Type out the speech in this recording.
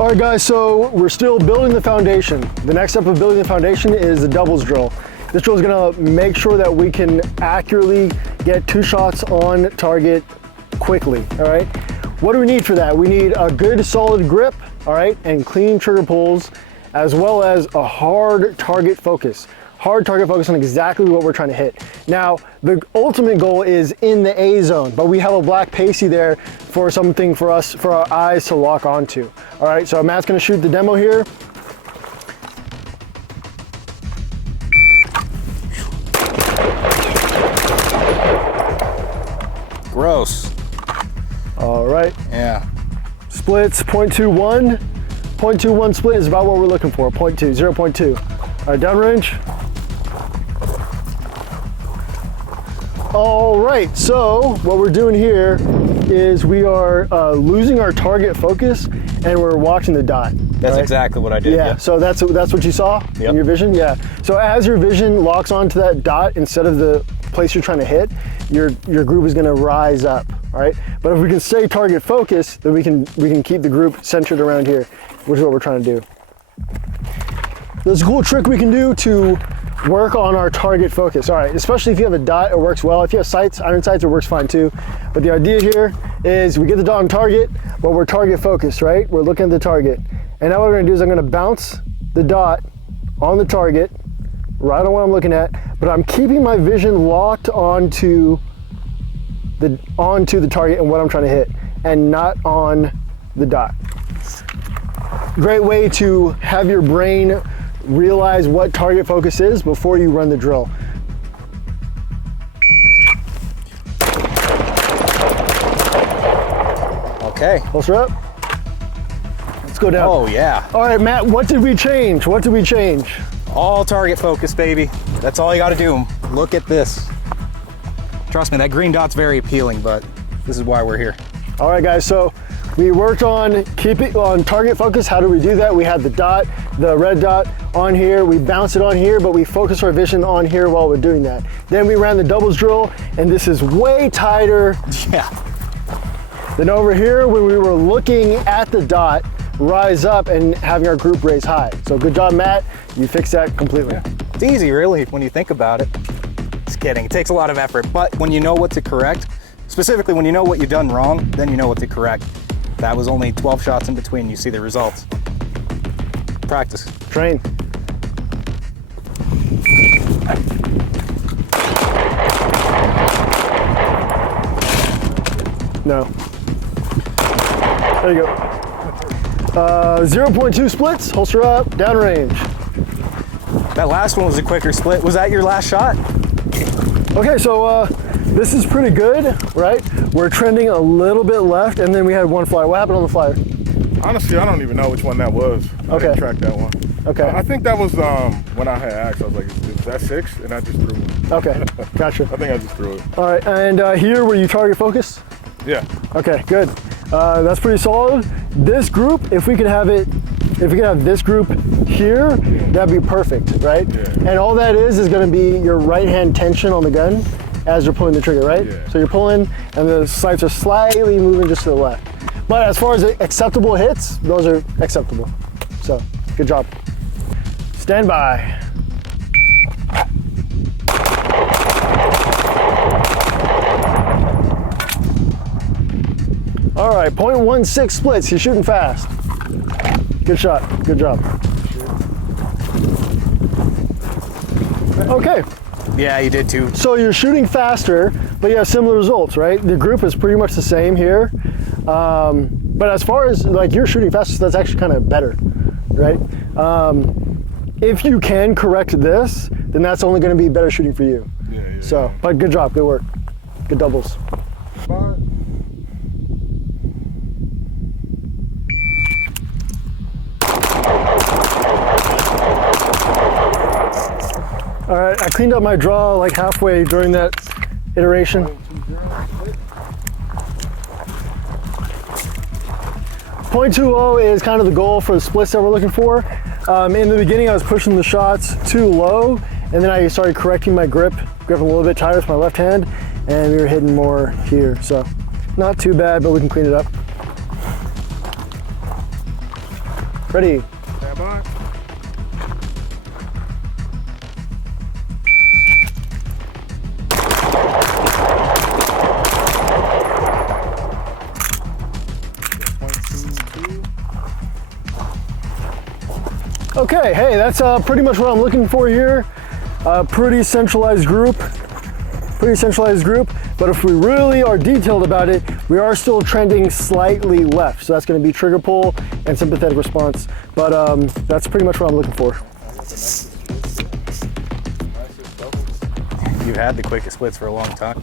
All right guys, so we're still building the foundation. The next step of building the foundation is the doubles drill. This drill is gonna make sure that we can accurately get 2 shots on target quickly, all right? What do we need for that? We need a good solid grip, all right, and clean trigger pulls, as well as a hard target focus. Hard target focus on exactly what we're trying to hit. Now, the ultimate goal is in the A zone, but we have a black pasty there for something for us, for our eyes to lock onto. All right, so Matt's gonna shoot the demo here. Gross. All right. Yeah. Splits 0.21. 0.21 split is about what we're looking for, 0.2, 0.2. All right, downrange. All right, so what we're doing here is we are losing our target focus and we're watching the dot. That's right? Exactly what I did. Yeah, so that's what you saw in your vision? Yeah. So as your vision locks onto that dot instead of the place you're trying to hit, your group is gonna rise up, all right? But if we can stay target focused, then we can keep the group centered around here, which is what we're trying to do. There's a cool trick we can do to work on our target focus. All right, especially if you have a dot, it works well. If you have sights, iron sights, it works fine too. But the idea here is we get the dot on target, but we're target focused, right? We're looking at the target. And now what we're gonna do is I'm gonna bounce the dot on the target, right on what I'm looking at, but I'm keeping my vision locked onto the target and what I'm trying to hit, and not on the dot. Great way to have your brain realize what target focus is before you run the drill. Okay. Holster up. Let's go down. Oh yeah. All right, Matt, what did we change? What did we change? All target focus, baby. That's all you gotta do. Look at this. Trust me, that green dot's very appealing, but this is why we're here. All right, guys, so we worked on keeping on target focus. How do we do that? We had the dot, the red dot on here. We bounced it on here, but we focused our vision on here while we're doing that. Then we ran the doubles drill, and this is way tighter. Yeah. Then over here, when we were looking at the dot, rise up and having our group raise high. So good job, Matt. You fixed that completely. Yeah. It's easy, really, when you think about it. Just kidding. It takes a lot of effort, but when you know what to correct, specifically when you know what you've done wrong, then you know what to correct. That was only 12 shots in between. You see the results. Practice. Train. No. There you go. 0.2 splits, holster up, downrange. That last one was a quicker split. Was that your last shot? Okay, so this is pretty good, right? We're trending a little bit left, and then we had one flyer. What happened on the flyer? Honestly, I don't even know which one that was. I didn't track that one. Okay. I think that was when I had asked. I was like, "Is that 6?" And I just threw it. Okay, gotcha. I think I just threw it. All right, and here, were you target focused? Yeah. Okay, good. That's pretty solid. This group, if we could have this group here, that'd be perfect, right? Yeah. And all that is gonna be your right hand tension on the gun as you're pulling the trigger, right? Yeah. So you're pulling and the sights are slightly moving just to the left. But as far as acceptable hits, those are acceptable. So, good job. Stand by. All right, 0.16 splits, you're shooting fast. Good shot, good job. Okay. Yeah, you did too. So you're shooting faster, but you have similar results, right? The group is pretty much the same here. But as far as like you're shooting faster, so that's actually kind of better, right? If you can correct this, then that's only gonna be better shooting for you. Yeah. So, but good job, good work. Good doubles. Bye. All right, I cleaned up my draw like halfway during that iteration. 0.20 is kind of the goal for the splits that we're looking for. In the beginning, I was pushing the shots too low, and then I started correcting my grip a little bit tighter with my left hand, and we were hitting more here. So not too bad, but we can clean it up. Ready? Stand by. Okay, hey, that's pretty much what I'm looking for here. Pretty centralized group. But if we really are detailed about it, we are still trending slightly left. So that's going to be trigger pull and sympathetic response. But that's pretty much what I'm looking for. You've had the quickest splits for a long time.